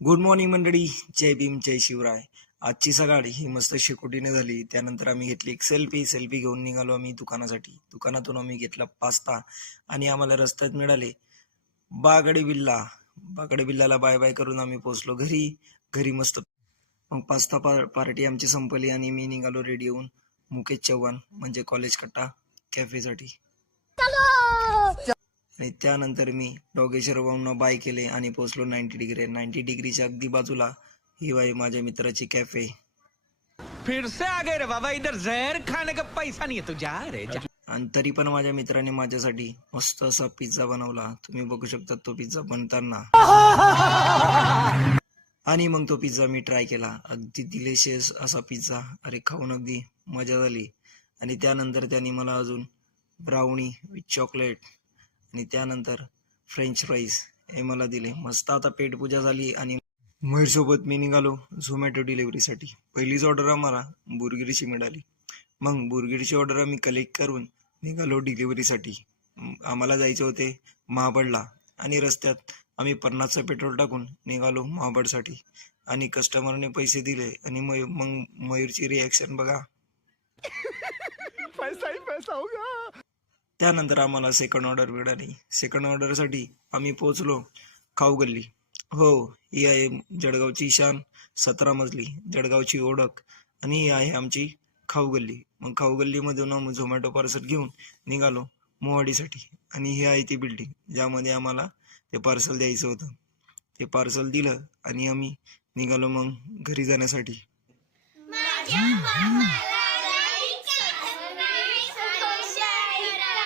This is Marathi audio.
गुड मॉर्निंग मंडळी. जय भीम जय शिवराय. आजची सकाळ ही मस्त शेकोटीने झाली. त्यानंतर आम्ही घेतली एक सेल्फी घेऊन निघालो आम्ही दुकानासाठी. दुकानातून आम्ही घेतला पास्ता आणि आम्हाला रस्त्यात मिळाले बागडे बिल्ला. बागडे बिल्लाला बाय बाय करून आम्ही पोहोचलो घरी मस्त मग पास्ता पार्टी आमची संपली आणि मी निघालो रेडी होऊन मुकेश चव्हाण म्हणजे कॉलेज कट्टा कॅफेसाठी. आणि त्यानंतर मी डोगेश्वर भाऊंना बाय केले आणि पोहोचलो 90 डिग्रीच्या अगदी बाजूला ही बाई माझ्या मित्राची कॅफे. फिर से आ गए रे बाबा, इधर जहर खाने का पैसा नहीं है, तू जा रे जा. आणि तरी पण माझ्या मित्राने माझ्यासाठी मस्त असा पिझ्झा बनवला. तुम्ही बघू शकता तो पिझ्झा बनताना. आणि मग तो पिझ्झा मी ट्राय केला. अगदी डिलिशियस असा पिझ्झा. अरे खाऊन अगदी मजा झाली. आणि त्यानंतर त्यांनी मला अजून ब्राउनी विथ चॉकलेट आणि त्यानंतर फ्रेंच फ्राईज हे मला दिले. मस्त आता पेटपूजा झाली आणि मयूरसोबत मी निघालो झोमॅटो डिलिव्हरीसाठी. पहिलीच ऑर्डर आम्हाला बुरगिरीची मिळाली. मग बुरगिरीची ऑर्डर आम्ही कलेक्ट करून निघालो डिलिव्हरीसाठी. आम्हाला जायचे होते महाबळला आणि रस्त्यात आम्ही 50चं पेट्रोल टाकून निघालो महाबळसाठी. आणि कस्टमरने पैसे दिले आणि मग मयूरची रिॲक्शन बघा. पैसा ही पैसा होगा. त्यानंतर आम्हाला सेकंड ऑर्डर मिळाली. सेकंड ऑर्डरसाठी आम्ही पोहोचलो खाऊ गल्ली. हो, ही आहे जळगावची शान, 17 मजली जळगावची ओळख आणि ही आहे आमची खाऊ गल्ली. मग खाऊ गल्लीमधून आम्ही झोमॅटो पार्सल घेऊन निघालो मोहाडीसाठी. आणि ही आहे ती बिल्डिंग ज्यामध्ये आम्हाला ते पार्सल द्यायचं होतं. ते पार्सल दिलं आणि आम्ही निघालो मग घरी जाण्यासाठी.